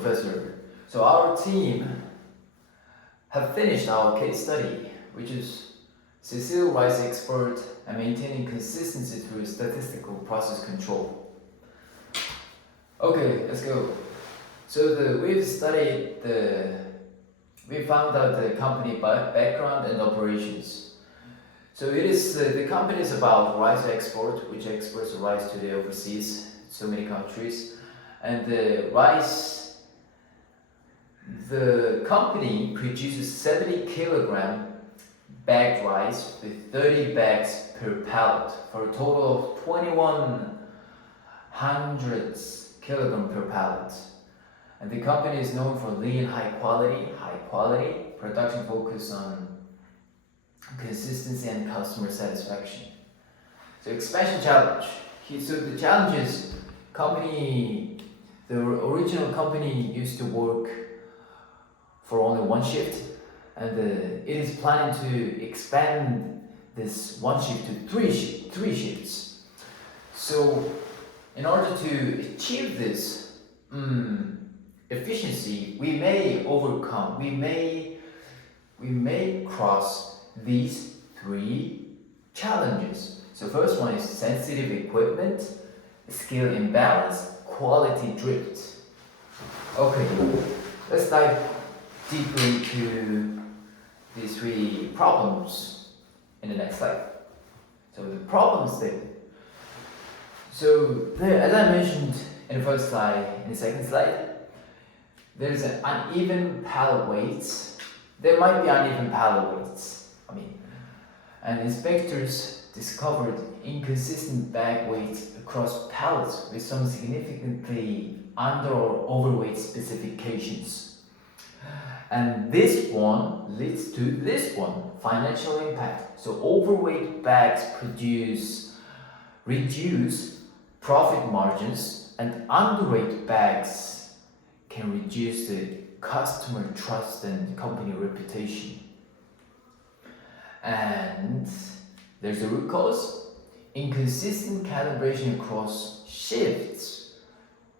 Professor. So our team have finished our case study, which is Cecile Rice expert and maintaining consistency through statistical process control. Okay, let's go. So we found out the company background and operations. So it is the company is about rice export, which exports rice to the overseas, so many countries, and the company produces 70 kilogram bagged rice with 30 bags per pallet for a total of 2100 kilogram per pallet. And the company is known for lean, high quality production focus on consistency and customer satisfaction. So expansion challenge. So the challenge is the original company used to work for only one shift, and it is planning to expand this one shift to three shifts. So in order to achieve this efficiency, we may cross these three challenges. So first one is sensitive equipment, skill imbalance, quality drift. Okay, let's dive deeper into these three problems in the next slide. So the problem statement. So as I mentioned in the first slide, in the second slide, there's an uneven pallet weights. There might be uneven pallet weights. And inspectors discovered inconsistent bag weights across pallets with some significantly under or overweight specifications. And this one leads to this one, financial impact. So overweight bags reduce profit margins, and underweight bags can reduce the customer trust and company reputation. And there's a root cause: inconsistent calibration across shifts,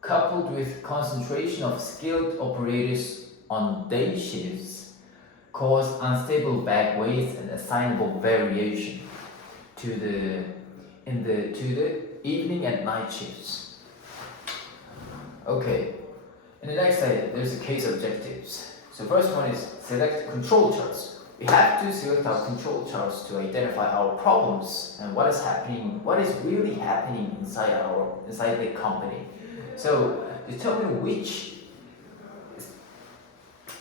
coupled with concentration of skilled operators on day shifts, cause unstable bag weights and assignable variation to the evening and night shifts. Okay, in the next slide, there's the case objectives. So first one is select control charts. We have to select our control charts to identify our problems and what is really happening inside the company. So determine which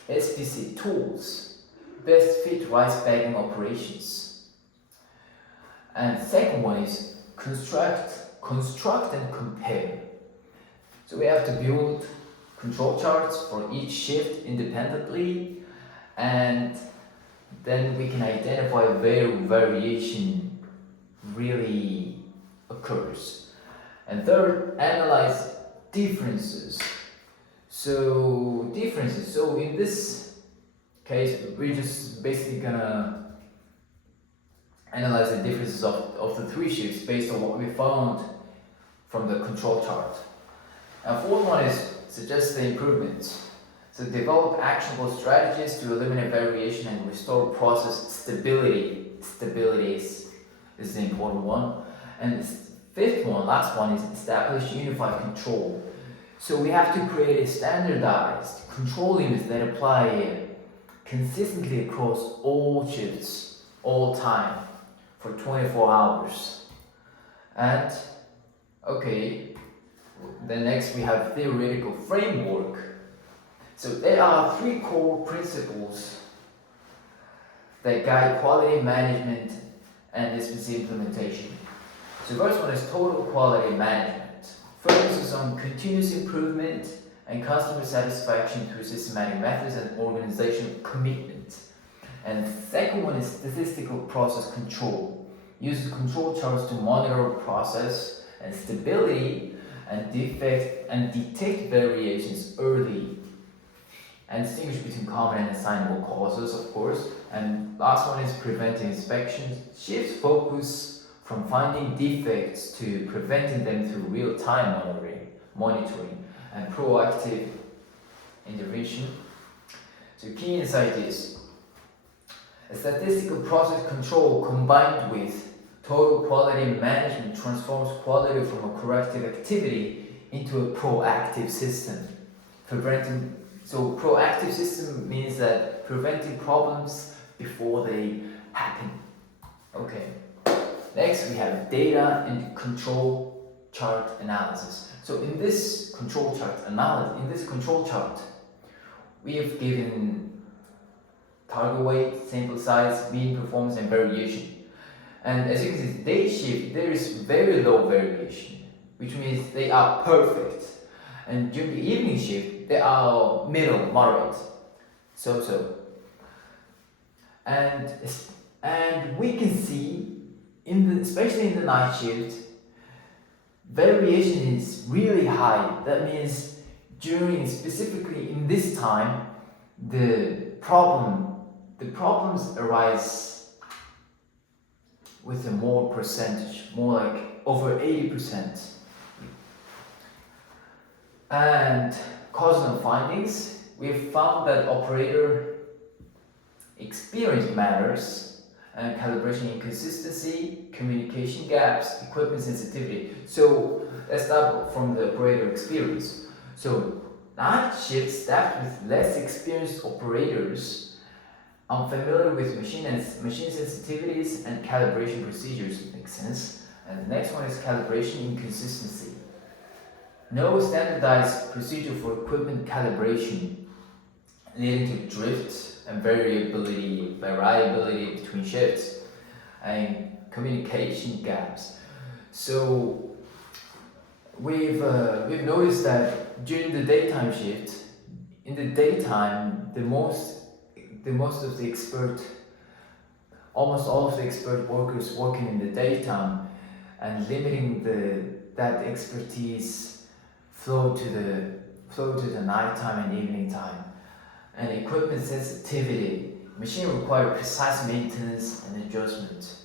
SPC tools best fit rice bagging operations. And second one is construct and compare. So we have to build control charts for each shift independently, and then we can identify where variation really occurs. And third, analyze differences. So in this case, we're just basically gonna analyze the differences of the three shifts based on what we found from the control chart. And fourth one is suggest the improvements. So develop actionable strategies to eliminate variation and restore process stability. Stability is the important one. And fifth one, last one, is establish unified control. So we have to create a standardized control limits that apply consistently across all shifts, all time, for 24 hours. And okay, then next we have theoretical framework. So there are three core principles that guide quality management and SPC implementation. So first one is total quality management. Focuses on continuous improvement and customer satisfaction through systematic methods and organizational commitment. And second one is statistical process control. Uses control charts to monitor process and stability and defect and detect variations early, and distinguish between common and assignable causes, of course. And last one is preventing inspections. Shifts focus from finding defects to preventing them through real-time monitoring and proactive intervention. So key insight is a statistical process control combined with total quality management transforms quality from a corrective activity into a proactive system. So proactive system means that preventing problems before they happen. Okay. Next we have data and control chart analysis. So in this control chart, we have given target weight, sample size, mean performance, and variation. And as you can see, day shift, there is very low variation, which means they are perfect. And during the evening shift, they are middle, moderate, so. And we can see, especially in the night shift, variation is really high. That means specifically in this time, the problems arise with a more percentage, more like over 80%. And causal findings, we have found that operator experience matters, and calibration inconsistency, communication gaps, equipment sensitivity. So let's start from the operator experience. So night shift staffed with less experienced operators, unfamiliar with machine sensitivities and calibration procedures, makes sense. And the next one is calibration inconsistency. No standardized procedure for equipment calibration, leading to drift and variability between shifts and communication gaps. So we've noticed that during the daytime shift, in the daytime, almost all of the expert workers working in the daytime, and limiting that expertise flow to the nighttime and evening time. And equipment sensitivity, machine require precise maintenance and adjustment,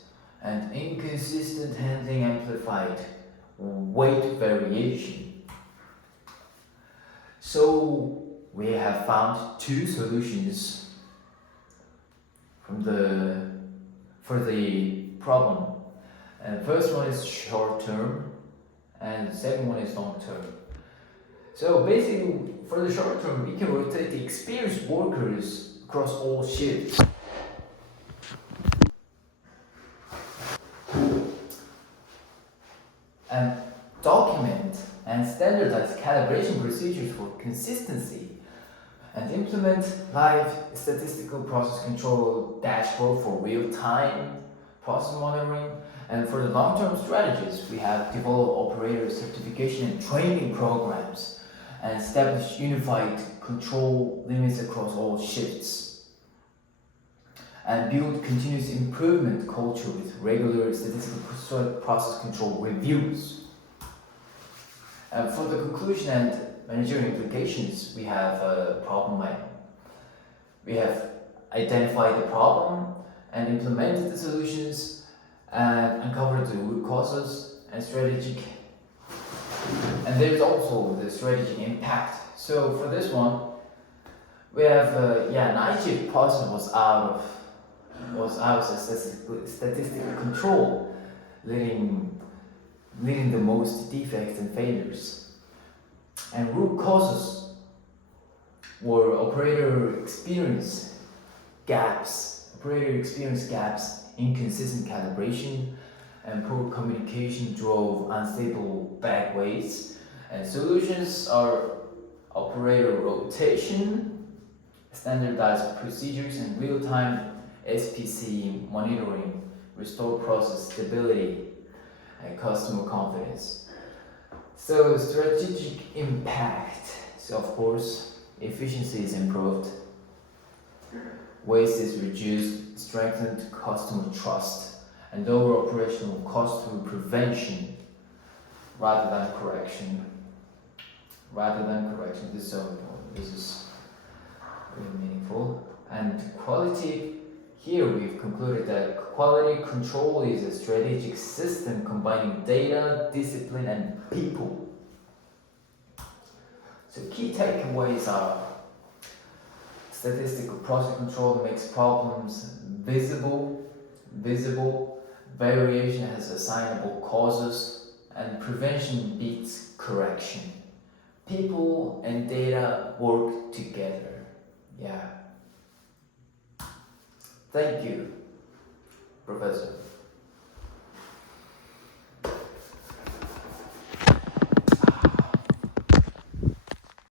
and inconsistent handling amplified weight variation. So we have found two solutions for the problem. And first one is short term, and the second one is long term. So basically, for the short term, we can rotate the experienced workers across all shifts. And document and standardize calibration procedures for consistency, and implement live statistical process control dashboard for real-time process monitoring. And for the long-term strategies, we have developed operator certification and training programs, and establish unified control limits across all shifts, and build continuous improvement culture with regular statistical process control reviews. And for the conclusion and managerial implications, we have a problem map. We have identified the problem and implemented the solutions, and uncovered the root causes and strategic. And there's also the strategic impact. So for this one, we have night shift process was out of statistical control, leading the most defects and failures. And root causes were operator experience gaps, inconsistent calibration, and poor communication drove unstable back weights. And solutions are operator rotation, standardized procedures, and real-time SPC monitoring, restore process stability and customer confidence. So strategic impact. So of course, efficiency is improved, waste is reduced, strengthened customer trust, and lower operational cost through prevention rather than correction. This is so important. This is really meaningful. And quality, here we've concluded that quality control is a strategic system combining data, discipline, and people. So key takeaways are Statistical process control makes problems visible, variation has assignable causes, and prevention beats correction. People and data work together. Yeah. Thank you, Professor.